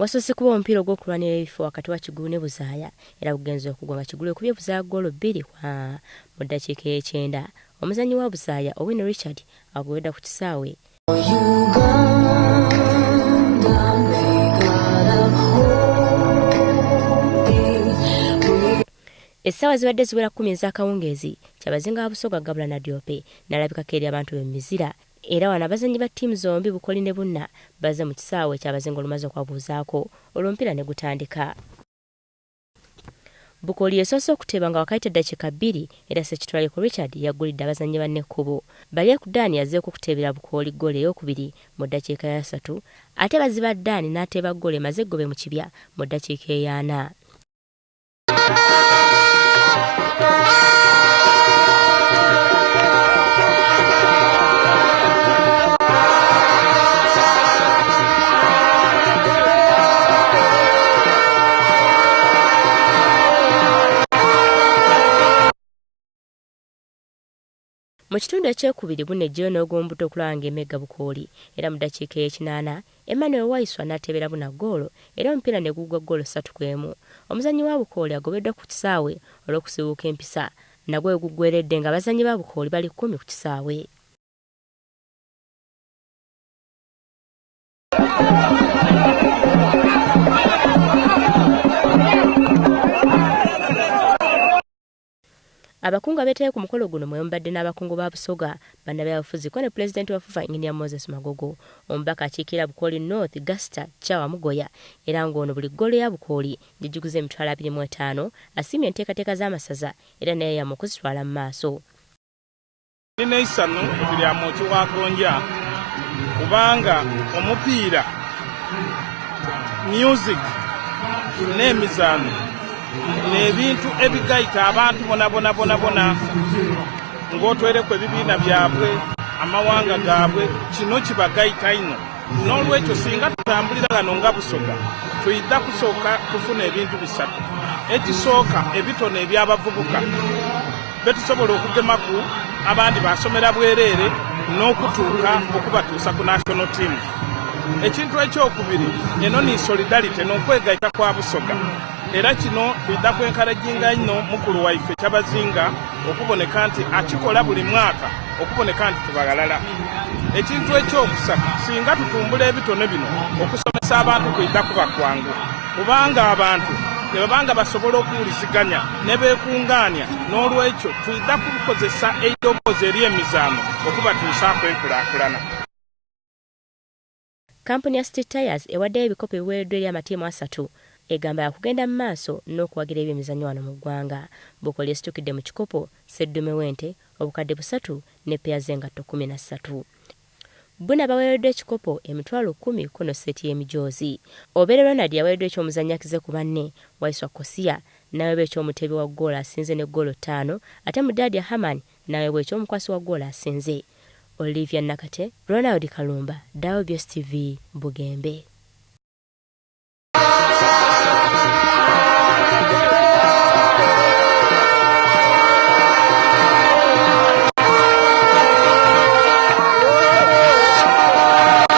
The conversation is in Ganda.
Wasoose kuba omupiira ogw'okulwanira ebifo wakati wa Kigulu ne Buzaaya era gugenze okugwa nga Kigulu ekubye Buzaaya ggoolo 2 mu ddakiika y'ekyenda. Omuzannyi wa Buzaaya Owino Richard agobedda ku kisaawe. Essaawa zibadde ziwera 10 ez'akawungeezi Kyabazinga wa Busoga Gabula na Diope n'alabikako eri abantu b'emizira. Era wano abazannyi ba ttiimu zombi Bukoli ne Bunna bazze mu kisaawe Kyabazinga olumaze okwabuuzaako olw'omupiira ne gutandika. Bukoli yasoose okuteeba nga wakayita ddakiika 2 era Ssekitwaliro Richard yaggulidde abazannyi banne ekkubo. Bali ku Dani yazzeeko okuteebera Bukoli ggoolo ey'okubiri mu ddakiika ya 3 ate baziba Dani n'ateeba ggoolo emaze eggobe mu kibya mu ddakiika eya 4. Mu kitundu ekyekubiri Bunne ejjeyo n'ogw'ombuto okulanga Emega Bukoli era mu ddakiika y'ekinaana Emmanuel Waiswa n'ateebera Buna ggoolo era omupiira ne gugwa ggoolo 3-1. Omuzannyi wa Bukoli agobeddwa ku kisaawe olw'okusibuuka empisa nagwe guggweredde nga abazannyi ba Bukoli bali 10 ku kisaawe. Abakungu abeetayo ku mukolo guno mwe mubadde n'abakungu ba Busoga bannabyabufuzi ko ne Pulezidenti wa FUFA Engineer Moses Magogo, omubaka akiikirira Bukoli North Gasta Chawa Mugoya era ng'ono buli ggoolo ya Bukoli gijjuguza emitwalo 25 asiimye enteekateeka z'amasaza era naye yamu okuzitwala mu maaso. Nina isano lya Moki wa Gonja kubanga omupiira music n'emizaano n'ebintu ebigayita abantu bona ng'otwerekwa ebibiina byabwe amawanga gaabwe kino kibagayita ino. N'olwekyo singa tutambulira gano nga Busoga tuyidda kusooka tufuna ebintu bisatu. Ekisooka ebitono eby'abavubuka betusobola okugemaku abandi basomera bwereere n'okutuuka okubatuusa ku national team. Ekintu ekyokubiri eno ni solidarity n'okwegayita kwa Busoga. Era kino tuyidda kwenkalaginga nnyo mukulu waife Kyabazinga okuboneka nti akikola buli mwaka okuboneka nti tubagalala. Ekintu ekyokusatu singa tutumbula ebitone bino okusomesa abantu kuyidda kuba kwangu kubanga abantu nebabanga basobola okuwuliziganya ne beekungaanya n'olwekyo tuyidda kukozesa eddoboozi ery'emizaano okubatuusaako enkulaakulana. Kampuni ya City Tires ewaddeyo ebikopo ebiweereddwa eri amatiimu 3 egamba yakugenda mu maaso n'okuwagira ebyemizannyo wano mu ggwanga. Bukoli esitukidde mu kikopo Sseddume w'ente obukadde 3 ne peya z'engatto 13. Buna baweereddwa ekikopo emitwalo 10 kuno seti y'emijoozi. Obere Ronald yaweereddwa eky'omuzannyi akize ku banne. Waiswa Kosia n'aweebwa eky'omuteebi wa ggoolo asinze ne ggoolo 5 ate Mudadia Haman n'aweebwa eky'omukwasi wa ggoolo asinze. Olivia Nakate, Ronald Kalumba, WBS TV, Bugembe.